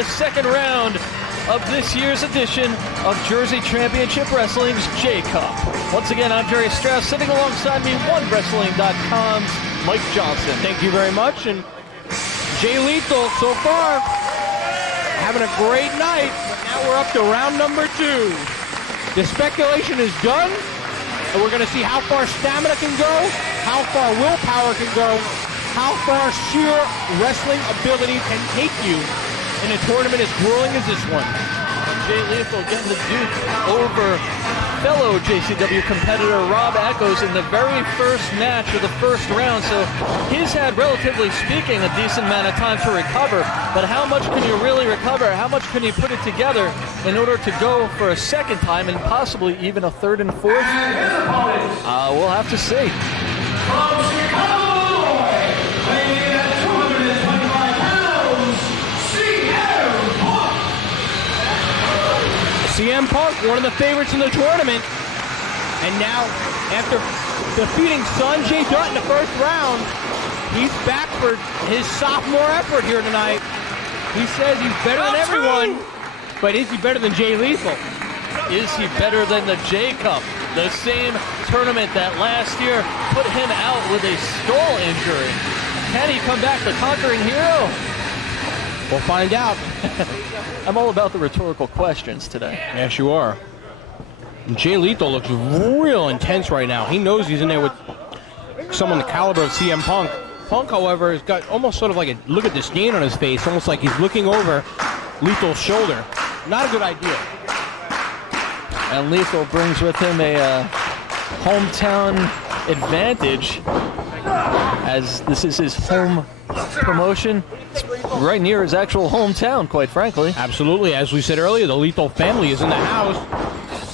the second round of this year's edition of Jersey Championship Wrestling's J-Cup. Once again, I'm Jerry Strauss, sitting alongside me, OneWrestling.com's Mike Johnson. Thank you very much. And Jay Lethal, so far, having a great night. But now we're up to round number 2. The speculation is done, and we're going to see how far stamina can go, how far willpower can go, how far sheer wrestling ability can take you in a tournament as grueling as this one. Jay Lethal getting the Duke over fellow JCW competitor Rob Echoes in the very first match of the first round, so he's had, relatively speaking, a decent amount of time to recover, but how much can you really recover? How much can you put it together in order to go for a second time and possibly even a third and fourth? We'll have to see. CM Punk, one of the favorites in the tournament, and now, after defeating Sanjay Dutt in the first round, he's back for his sophomore effort here tonight. He says he's better than everyone, but is he better than Jay Lethal? Is he better than the J-Cup? The same tournament that last year put him out with a skull injury. Can he come back the conquering hero? We'll find out. I'm all about the rhetorical questions today. Yes, you are. And Jay Lethal looks real intense right now. He knows he's in there with someone the caliber of CM Punk. Punk, however, has got almost sort of like a look at disdain on his face, almost like he's looking over Lethal's shoulder. Not a good idea. And Lethal brings with him a hometown advantage, as this is his home promotion. It's right near his actual hometown, quite frankly. Absolutely. As we said earlier, the Lethal family is in the house.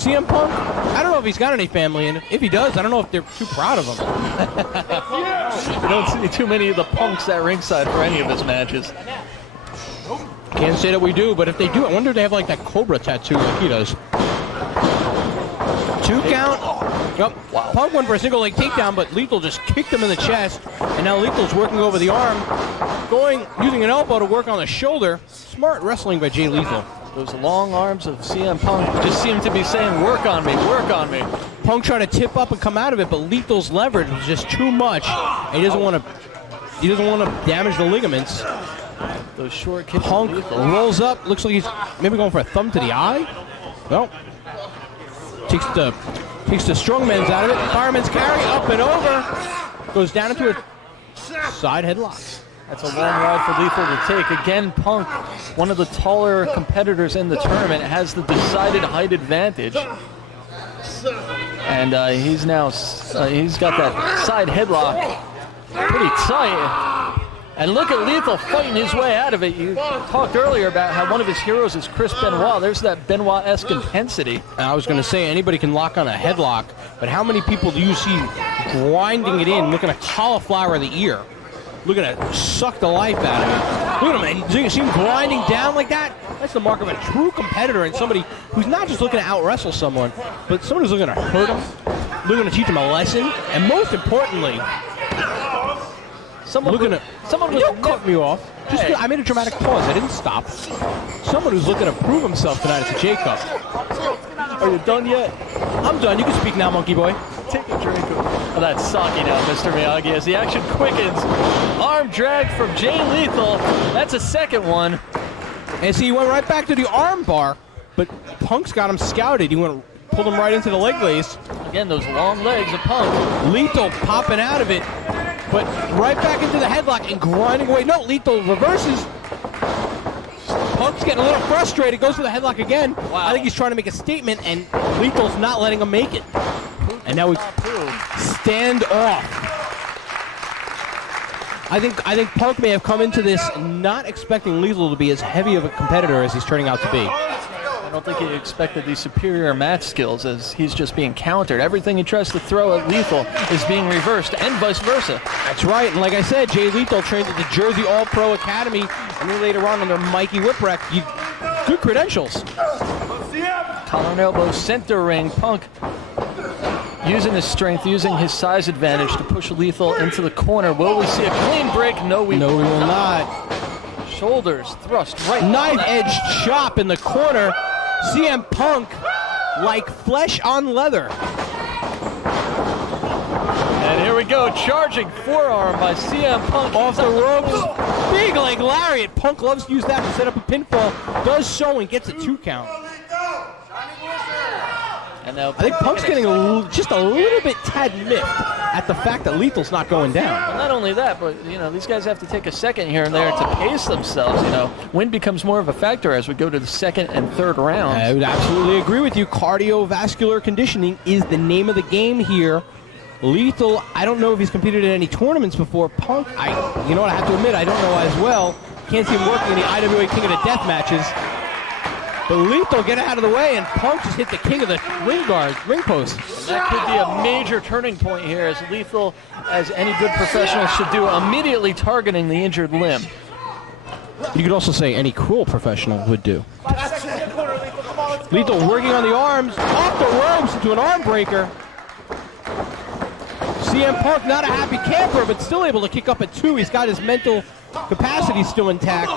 CM Punk, I don't know if he's got any family, and if he does, I don't know if they're too proud of him. You don't see too many of the Punks at ringside for any of his matches. Can't say that we do, but if they do, I wonder if they have like that Cobra tattoo like he does. 2 count. Yep. Wow. Punk went for a single leg takedown, but Lethal just kicked him in the chest, and now Lethal's working over the arm, using an elbow to work on the shoulder. Smart wrestling by Jay Lethal. Those long arms of CM Punk just seem to be saying, work on me, work on me. Punk tried to tip up and come out of it, but Lethal's leverage was just too much. And he doesn't want to damage the ligaments. Those short kicks. Punk rolls up, looks like he's maybe going for a thumb to the eye. Well, takes the strongman's out of it. Fireman's carry, up and over. Goes down into a side headlock. That's a long ride for Lethal to take. Again, Punk, one of the taller competitors in the tournament, has the decided height advantage. And he's got that side headlock pretty tight. And look at Lethal fighting his way out of it. You talked earlier about how one of his heroes is Chris Benoit. There's that Benoit-esque intensity. I was going to say, anybody can lock on a headlock, but how many people do you see grinding it in, looking at cauliflower the ear? Looking to suck the life out of it. Look at him, man. You see him grinding down like that? That's the mark of a true competitor and somebody who's not just looking to out-wrestle someone, but someone who's looking to hurt him, looking to teach him a lesson, and most importantly, don't cut me off. Hey. I made a dramatic pause. I didn't stop. Someone who's looking to prove himself tonight at the J-Cup. Are you done yet? I'm done. You can speak now, monkey boy. Take a drink of that sake now, Mr. Miyagi, as the action quickens. Arm drag from Jay Lethal. That's a second one. And see, he went right back to the arm bar, but Punk's got him scouted. He pulled him right into the leg lace. Again, those long legs of Punk. Lethal popping out of it, but right back into the headlock and grinding away. No, Lethal reverses. Punk's getting a little frustrated, goes for the headlock again. Wow. I think he's trying to make a statement, and Lethal's not letting him make it. And now we stand off. I think Punk may have come into this not expecting Lethal to be as heavy of a competitor as he's turning out to be. I don't think he expected these superior match skills, as he's just being countered. Everything he tries to throw at Lethal is being reversed, and vice versa. That's right, and like I said, Jay Lethal trained at the Jersey All-Pro Academy, and then later on under Mikey Whipwreck. Good credentials. Collar and elbow, center ring. Punk using his strength, using his size advantage to push Lethal into the corner. Will we see a clean break? No, we will not. Shoulders thrust right. Knife-edge chop in the corner. CM Punk like flesh on leather. And here we go, charging forearm by CM Punk. Off the ropes. Big leg lariat. Punk loves to use that to set up a pinfall. Does so and gets a 2 count. And now I think Punk's getting just a little bit tad miffed at the fact that Lethal's not going down. Well, not only that, but these guys have to take a second here and there to pace themselves. Wind becomes more of a factor as we go to the second and third rounds. I would absolutely agree with you. Cardiovascular conditioning is the name of the game here. Lethal, I don't know if he's competed in any tournaments before. Punk, you know what, I have to admit, I don't know as well. Can't see him working in the IWA King of the Death matches. But Lethal get out of the way, and Punk just hit the king of the ring post. And that could be a major turning point here, as Lethal, as any good professional should do, immediately targeting the injured limb. You could also say any cruel professional would do. Lethal working on the arms, off the ropes into an arm breaker. CM Punk not a happy camper, but still able to kick up at 2. He's got his mental capacity still intact.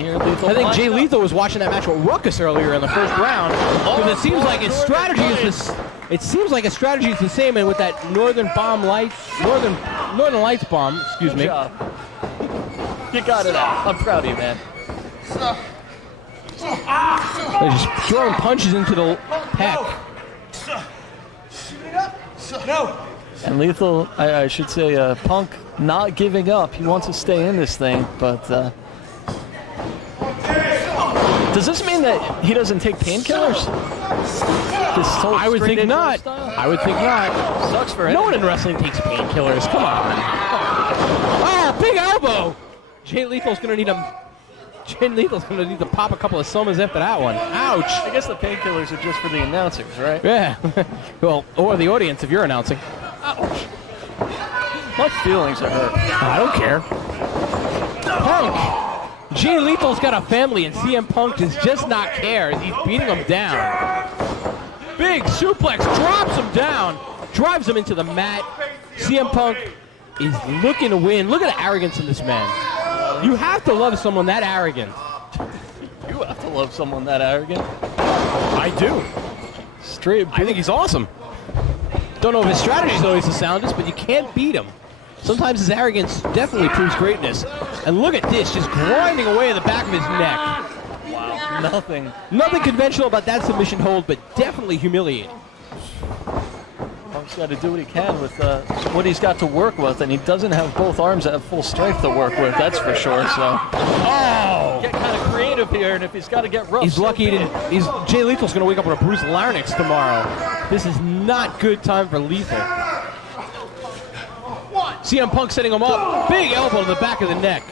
I think Jay Lethal was watching that match with Ruckus earlier in the first round, because it seems like his strategy is this. It seems like his strategy is the same, and with that Northern Lights bomb, excuse me. Good job. You got it out. I'm proud of you, man. They're just throwing punches into the pec. No. And Lethal, I should say, Punk not giving up. He wants to stay in this thing, but does this mean that he doesn't take painkillers? I would think not. I would think not. Sucks for him. No one in wrestling takes painkillers. Come on. Oh, big elbow. Jay Lethal's going to need to pop a couple of somas after that one. Ouch. I guess the painkillers are just for the announcers, right? Yeah. Well, or the audience if you're announcing. Ouch. My feelings are hurt. I don't care. Punk. Jay Lethal's got a family, and CM Punk does just not care. He's beating him down. Big suplex, drops him down, drives him into the mat. CM Punk is looking to win. Look at the arrogance in this man. You have to love someone that arrogant. You have to love someone that arrogant. I do. Straight. I think he's awesome. Don't know if his strategy is always the soundest, but you can't beat him. Sometimes his arrogance definitely proves greatness. And look at this, just grinding away at the back of his neck. Wow, Nothing conventional about that submission hold, but definitely humiliating. Punk's got to do what he can with what he's got to work with, and he doesn't have both arms at full strength to work with, that's for sure. So, get kind of creative here, and if he's got to get rough. He's lucky he didn't. Jay Lethal's going to wake up with a bruised larynx tomorrow. This is not good time for Lethal. CM Punk setting him up. Big elbow to the back of the neck.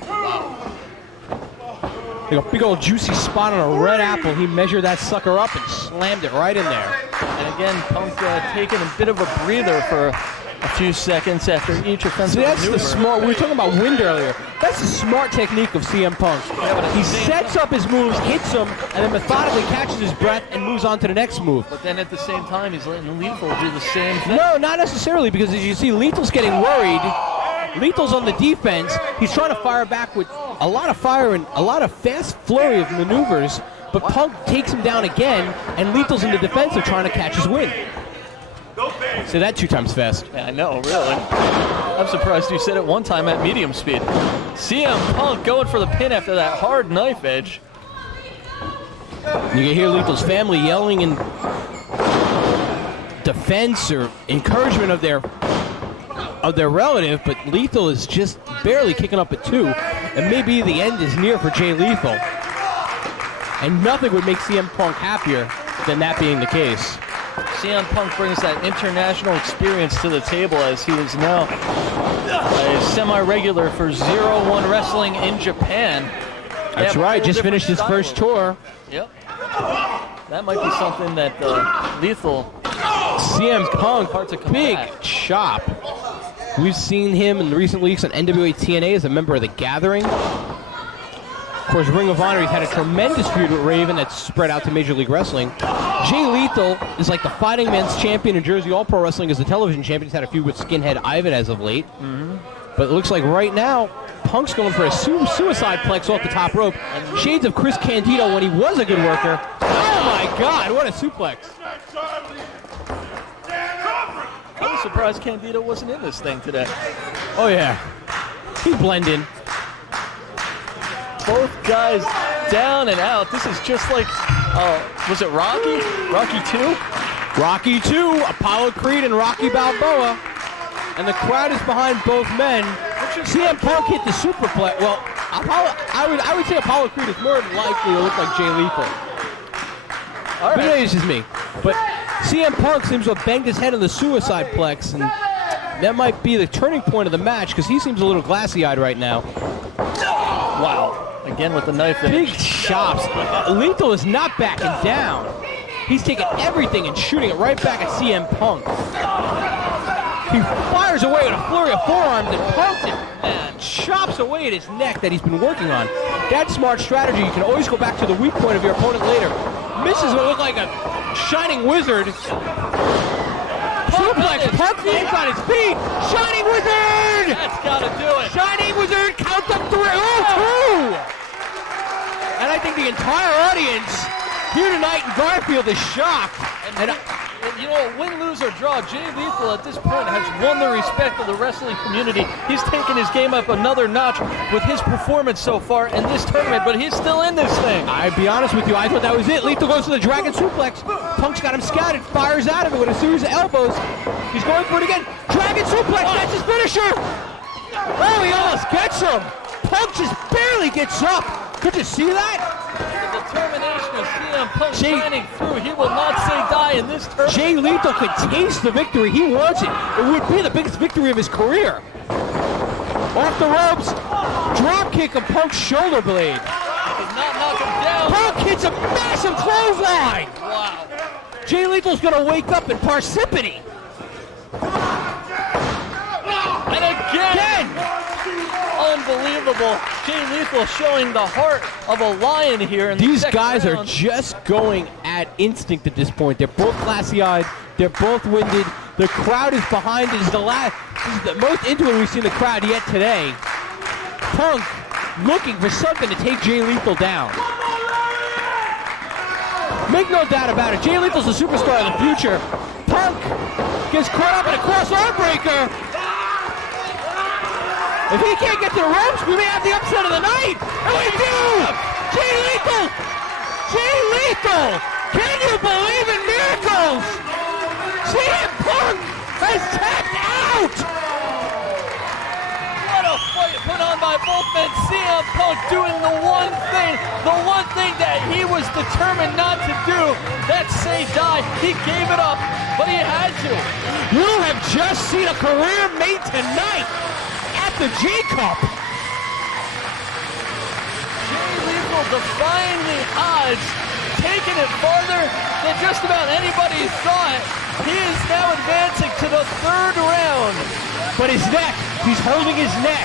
Like a big old juicy spot on a red apple. He measured that sucker up and slammed it right in there. And again, Punk taking a bit of a breather for a few seconds after each offensive See, that's maneuver. the smart. We were talking about wind earlier. That's the smart technique of CM Punk. He sets up his moves, hits them, and then methodically catches his breath and moves on to the next move. But then at the same time, he's letting Lethal do the same thing. No, not necessarily, because as you see, Lethal's getting worried. Lethal's on the defense. He's trying to fire back with a lot of fire and a lot of fast flurry of maneuvers, but Punk takes him down again, and Lethal's in the defensive trying to catch his wind. Say that 2 times fast. Yeah, I know, really. I'm surprised you said it one time at medium speed. CM Punk going for the pin after that hard knife edge. You can hear Lethal's family yelling in defense or encouragement of their relative, but Lethal is just barely kicking up at 2, and maybe the end is near for Jay Lethal. And nothing would make CM Punk happier than that being the case. CM Punk brings that international experience to the table, as he is now a semi-regular for 0-1 Wrestling in Japan. That's right, just finished his first tour. Yep. That might be something that Lethal... CM Punk, hard to big combat. chop. We've seen him in recent weeks on NWA TNA as a member of The Gathering. Of course, Ring of Honor, he's had a tremendous feud with Raven that's spread out to Major League Wrestling. Jay Lethal is like the fighting man's champion in Jersey All Pro Wrestling as the television champion. He's had a feud with Skinhead Ivan as of late. But it looks like right now, Punk's going for a suicide plex off the top rope. Shades of Chris Candido when he was a good worker. Oh my God, what a suplex. I was surprised Candido wasn't in this thing today. Oh yeah, he's blending. Both guys down and out. This is just like, was it Rocky? Rocky 2? Rocky 2, Apollo Creed and Rocky Balboa. And the crowd is behind both men. CM Punk hit the superplex. Well, I would say Apollo Creed is more likely to look like Jay Lethal. All right. But maybe it's just me. But CM Punk seems to have banged his head on the suicide plex, and that might be the turning point of the match because he seems a little glassy-eyed right now. Wow. Again with the knife. Big chops. Lethal is not backing down. He's taking everything and shooting it right back at CM Punk. He fires away with a flurry of forearms and Punk chops away at his neck that he's been working on. That's smart strategy. You can always go back to the weak point of your opponent later. Misses what look like a shining wizard. Suplex. Punk lands on his feet. Shining wizard! That's gotta do it. Shining wizard counts up 3. Oh, 2! And I think the entire audience here tonight in Garfield is shocked. And you know, win, lose, or draw, Jay Lethal at this point has won the respect of the wrestling community. He's taken his game up another notch with his performance so far in this tournament, but he's still in this thing. I'll be honest with you, I thought that was it. Lethal goes to the dragon suplex. Punk's got him scouted, fires out of it with a series of elbows. He's going for it again. Dragon suplex, that's his finisher. Oh, he almost gets him. Punk just barely gets up. Could you see that? The determination of CM Punk shining through. He will not say die in this tournament. Jay Lethal could taste the victory. He wants it. It would be the biggest victory of his career. Off the ropes. Drop kick of Punk's shoulder blade. Did not knock him down. Punk hits a massive clothesline. Wow. Jay Lethal's going to wake up in Parsippany. And again. Unbelievable. Jay Lethal showing the heart of a lion here. In These the guys round. are just going at instinct at this point. They're both glassy-eyed. They're both winded. The crowd is behind. This is the most into it we've seen the crowd yet today. Punk looking for something to take Jay Lethal down. Make no doubt about it. Jay Lethal's the superstar of the future. Punk gets caught up in a cross-arm breaker. If he can't get to the ropes, we may have the upset of the night. And we do! Jay Lethal! Jay Lethal! Can you believe in miracles? CM Punk has tapped out! What a fight put on by both men. CM Punk doing the one thing that he was determined not to do. That's say die. He gave it up, but he had to. You have just seen a career made tonight. The J-Cup. Jay Lethal defying the odds, taking it farther than just about anybody thought. He is now advancing to the 3rd round. But his neck, he's holding his neck.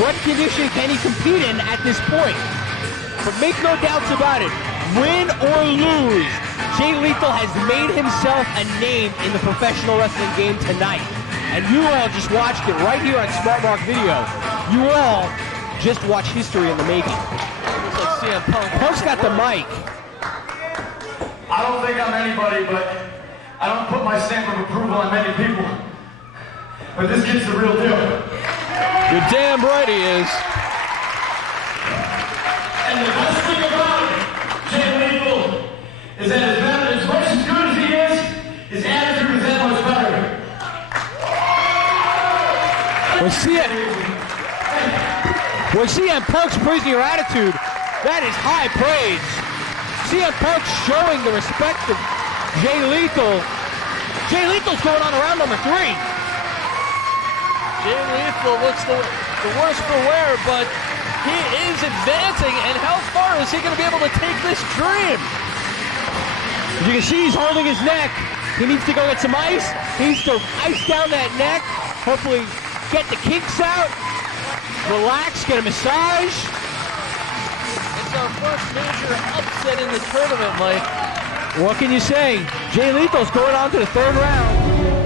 What condition can he compete in at this point? But make no doubts about it, win or lose, Jay Lethal has made himself a name in the professional wrestling game tonight. And you all just watched it right here on Smart Mark Video. You all just watched history in the making. Looks like CM Punk. Punk's got the mic. I don't think I'm anybody, but I don't put my stamp of approval on many people. But this kid's the real deal. You're damn right he is. And the best thing about it, Jay Lethal, is that as much as good as he is, his attitude is that much better. When CM Punk's praising your attitude, that is high praise. CM Punk showing the respect of Jay Lethal. Jay Lethal's going on to round number 3. Jay Lethal looks the worse for wear, but he is advancing, and how far is he going to be able to take this dream? As you can see, he's holding his neck. He needs to go get some ice. He needs to ice down that neck. Hopefully get the kinks out. Relax, get a massage. It's our first major upset in the tournament, Mike. What can you say? Jay Lethal's going on to the 3rd round.